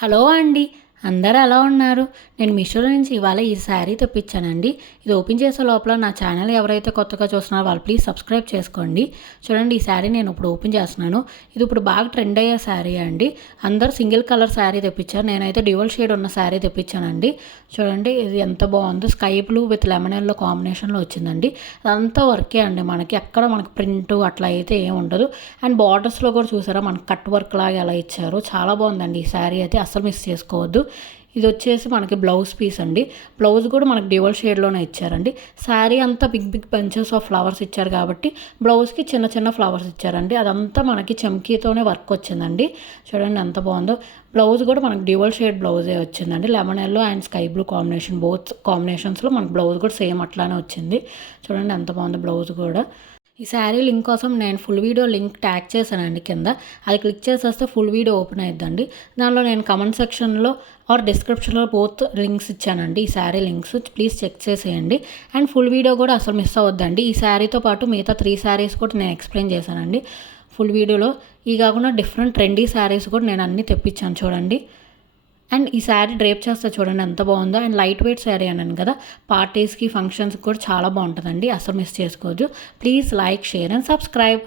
Hello అండి. అందరూ ఎలా ఉన్నారు? నేను మీషోలో నుంచి ఇవాళ ఈ శారీ తెప్పించానండి. ఇది ఓపెన్ చేసే లోపల నా ఛానల్ ఎవరైతే కొత్తగా చూస్తున్నారో వాళ్ళు ప్లీజ్ సబ్స్క్రైబ్ చేసుకోండి. చూడండి, ఈ శారీ నేను ఇప్పుడు ఓపెన్ చేస్తున్నాను. ఇది ఇప్పుడు బాగా ట్రెండ్ అయ్యే శారీ అండి. అందరూ సింగిల్ కలర్ శారీ తెప్పించారు. నేనైతే డ్యూయల్ షేడ్ ఉన్న శారీ తెప్పించానండి. చూడండి, ఇది ఎంత బాగుందో. Sky blue with lemon yellow కాంబినేషన్లో వచ్చిందండి. అదంతా వర్కే అండి. మనకి ప్రింట్ అట్లా అయితే ఏమి ఉండదు. అండ్ బార్డర్స్లో కూడా చూసారా, మనకి కట్ వర్క్ లాగా ఎలా ఇచ్చారు. చాలా బాగుందండి ఈ శారీ అయితే. అస్సలు మిస్ చేసుకోవద్దు. ఇది వచ్చేసి మనకి బ్లౌజ్ పీస్ అండి. బ్లౌజ్ కూడా మనకి డ్యూయల్ షేడ్లోనే ఇచ్చారండి. శారీ అంతా big big bunches of flowers ఇచ్చారు కాబట్టి బ్లౌజ్కి చిన్న చిన్న ఫ్లవర్స్ ఇచ్చారండి. అదంతా మనకి చమ్కీతోనే వర్క్ వచ్చిందండి. చూడండి ఎంత బాగుందో. బ్లౌజ్ కూడా మనకి డ్యూయల్ షేడ్ బ్లౌజే వచ్చిందండి. Lemon yellow and sky blue combination, both కాంబినేషన్స్లో మనకి బ్లౌజ్ కూడా సేమ్ అట్లానే వచ్చింది. చూడండి ఎంత బాగుందో బ్లౌజ్ కూడా. ఈ శారీ లింక్ కోసం నేను ఫుల్ వీడియో లింక్ ట్యాగ్ చేశానండి కింద. అది క్లిక్ చేసేస్తే ఫుల్ వీడియో ఓపెన్ అయిద్దండి. దానిలో నేను కమెంట్ సెక్షన్లో ఆర్ డిస్క్రిప్షన్లో బోత్ లింక్స్ ఇచ్చానండి. ఈ శారీ లింక్స్ ప్లీజ్ చెక్ చేసేయండి. అండ్ ఫుల్ వీడియో కూడా అసలు మిస్ అవ్వద్దండి. ఈ శారీతో పాటు మిగతా 3 శారీస్ కూడా నేను ఎక్స్ప్లెయిన్ చేశానండి ఫుల్ వీడియోలో. ఈ కాకుండా డిఫరెంట్ ట్రెండీ శారీస్ కూడా నేను అన్నీ తెప్పించాను చూడండి. అండ్ ఈ శారీ డ్రేప్ చేస్తే చూడండి ఎంత బాగుందో. అండ్ లైట్ వెయిట్ శారీ అన్నాను కదా, పార్టీస్కి ఫంక్షన్స్కి కూడా చాలా బాగుంటుందండి. అసలు మిస్ చేసుకోవద్దు. Please like, share and subscribe.